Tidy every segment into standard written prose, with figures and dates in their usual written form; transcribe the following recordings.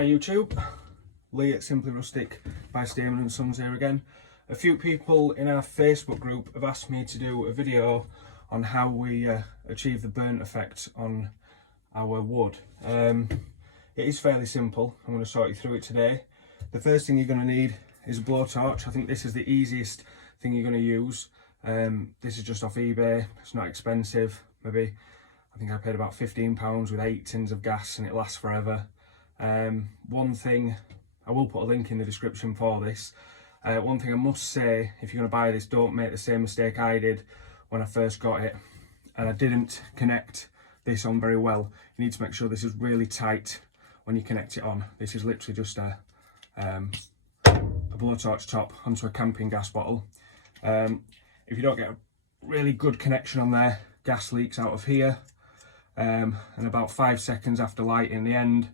Hi YouTube, Lee at Simply Rustic by Stamen & Sons here again. A few people in our Facebook group have asked me to do a video on how we achieve the burnt effect on our wood. It is fairly simple. I'm going to sort you through it today. The first thing you're going to need is a blowtorch. I think this is the easiest thing you're going to use. This is just off eBay, it's not expensive. Maybe, I think I paid about £15 with 8 tins of gas and it lasts forever. One thing, I will put a link in the description for this. One thing I must say, if you're going to buy this, don't make the same mistake I did when I first got it and I didn't connect this on very well. You need to make sure this is really tight when you connect it on. This is literally just a blowtorch top onto a camping gas bottle. If you don't get a really good connection on there, gas leaks out of here, and about 5 seconds after lighting the end,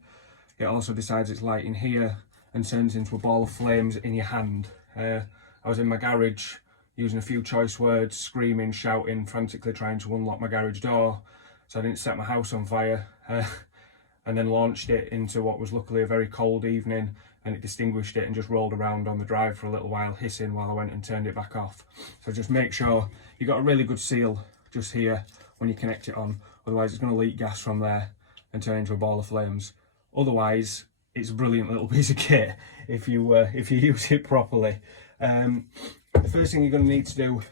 it also decides it's lighting here and turns into a ball of flames in your hand. I was in my garage using a few choice words, screaming, shouting, frantically trying to unlock my garage door so I didn't set my house on fire, and then launched it into what was luckily a very cold evening, and it distinguished it and just rolled around on the drive for a little while, hissing while I went and turned it back off. So just make sure you've got a really good seal just here when you connect it on, otherwise it's going to leak gas from there and turn into a ball of flames. Otherwise, it's a brilliant little piece of kit if you use it properly. The first thing you're going to need to do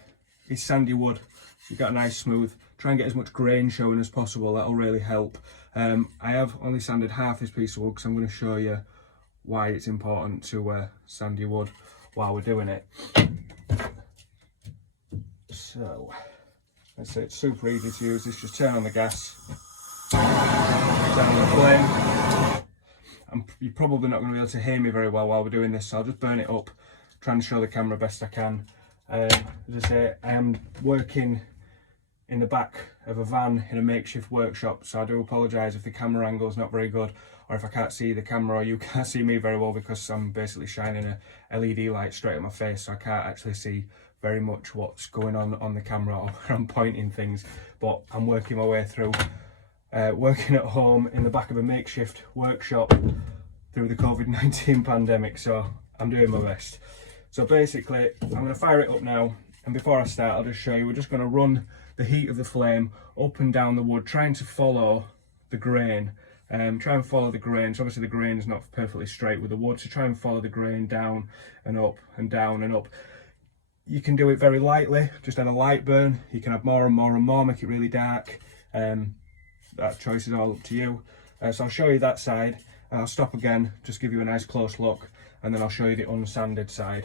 is sand your wood. You've got a nice smooth. Try and get as much grain showing as possible. That'll really help. I have only sanded half this piece of wood because I'm going to show you why it's important to sand your wood while we're doing it. So, let's say it's super easy to use. This just turn on the gas, turn on the flame. You're probably not going to be able to hear me very well while we're doing this, so I'll just burn it up, try and show the camera best I can. As I say, I am working in the back of a van in a makeshift workshop, so I do apologise if the camera angle is not very good, or if I can't see the camera or you can't see me very well, because I'm basically shining a LED light straight at my face, so I can't actually see very much what's going on the camera or where I'm pointing things. But I'm working my way through, working at home in the back of a makeshift workshop through the COVID-19 pandemic, so I'm doing my best. So basically, I'm going to fire it up now, and before I start, I'll just show you, we're just going to run the heat of the flame up and down the wood, trying to follow the grain. Try and follow the grain. So obviously the grain is not perfectly straight with the wood, so try and follow the grain down and up and down and up. You can do it very lightly, just add a light burn. You can have more and more and more, make it really dark. That choice is all up to you. So I'll show you that side, and I'll stop again, just give you a nice close look, and then I'll show you the unsanded side.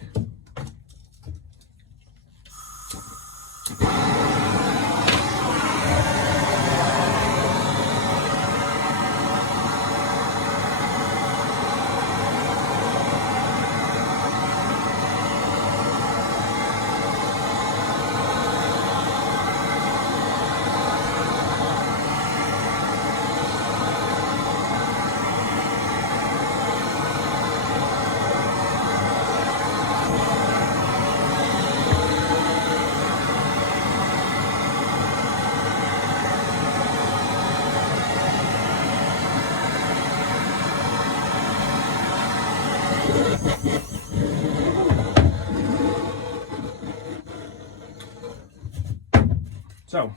So,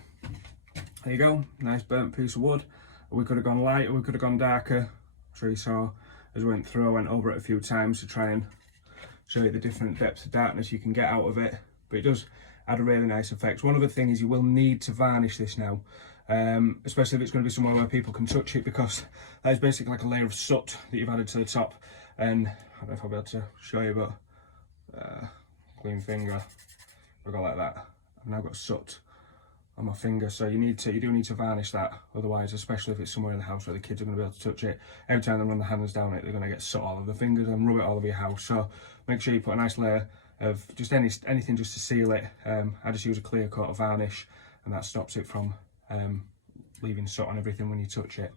there you go, nice burnt piece of wood. We could have gone light or we could have gone darker. I'm sure you saw as we went through, I went over it a few times to try and show you the different depths of darkness you can get out of it. But it does add a really nice effect. One other thing is you will need to varnish this now, especially if it's going to be somewhere where people can touch it, because that is basically like a layer of soot that you've added to the top. And I don't know if I'll be able to show you, but clean finger, we go like that. I've now got soot on my finger, so you do need to varnish that, otherwise, especially if it's somewhere in the house where the kids are going to be able to touch it, every time they run their hands down it, they're going to get soot all over the fingers and rub it all over your house. So make sure you put a nice layer of just anything just to seal it. I just use a clear coat of varnish, and that stops it from leaving soot on everything when you touch it.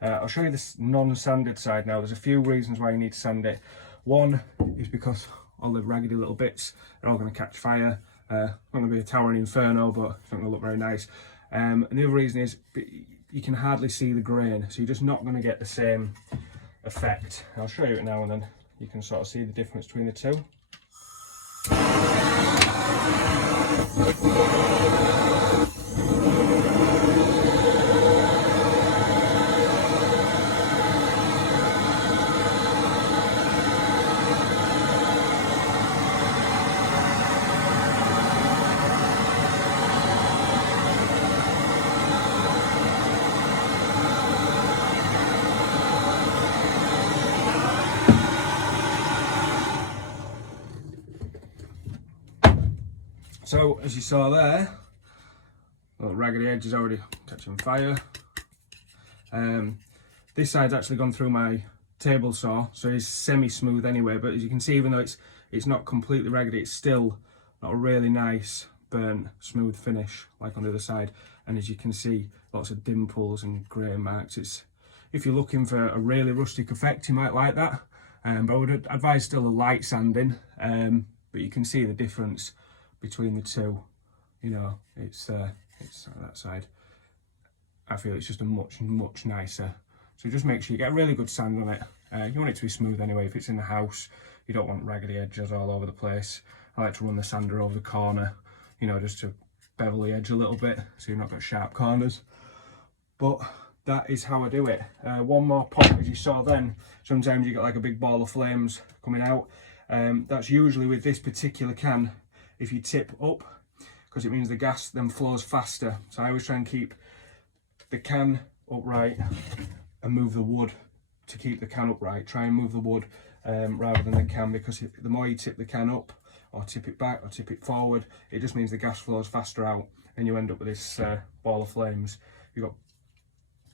I'll show you this non-sanded side now. There's a few reasons why you need to sand it. One is because all the raggedy little bits are all going to catch fire. Not going to be a towering inferno, but it's not going to look very nice. And the other reason is you can hardly see the grain, so you're just not going to get the same effect. I'll show you it now and then you can sort of see the difference between the two. So as you saw there, little raggedy edge is already catching fire. This side's actually gone through my table saw, so it's semi-smooth anyway, but as you can see, even though it's not completely raggedy, it's still not a really nice burnt smooth finish like on the other side. And as you can see, lots of dimples and grey marks. If you're looking for a really rustic effect, you might like that, but I would advise still a light sanding, but you can see the difference between the two. You know, it's that side. I feel it's just a much nicer. So just make sure you get a really good sand on it. You want it to be smooth anyway. If it's in the house, you don't want raggedy edges all over the place. I like to run the sander over the corner, you know, just to bevel the edge a little bit so you've not got sharp corners. But that is how I do it. One more point, as you saw then, sometimes you get like a big ball of flames coming out. That's usually with this particular can. If you tip up, because it means the gas then flows faster. So I always try and keep the can upright and move the wood to keep the can upright. Try and move the wood rather than the can, because the more you tip the can up, or tip it back, or tip it forward, it just means the gas flows faster out and you end up with this ball of flames. You've got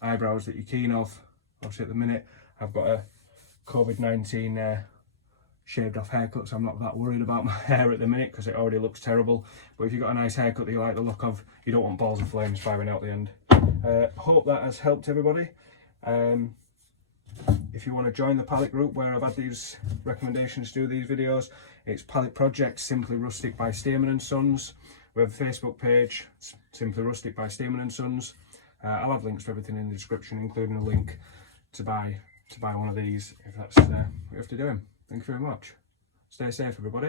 eyebrows that you're keen of. Obviously at the minute I've got a COVID-19 shaved off haircut, so I'm not that worried about my hair at the minute because it already looks terrible. But if you've got a nice haircut that you like the look of, you don't want balls of flames firing out the end. Hope that has helped everybody. If you want to join the pallet group where I've had these recommendations to do these videos, it's Pallet Project Simply Rustic by Stearman and Sons. We have a Facebook page, Simply Rustic by Stearman and Sons. I'll have links to everything in the description, including a link to buy one of these if that's what you have to do. Thank you very much. Stay safe, everybody.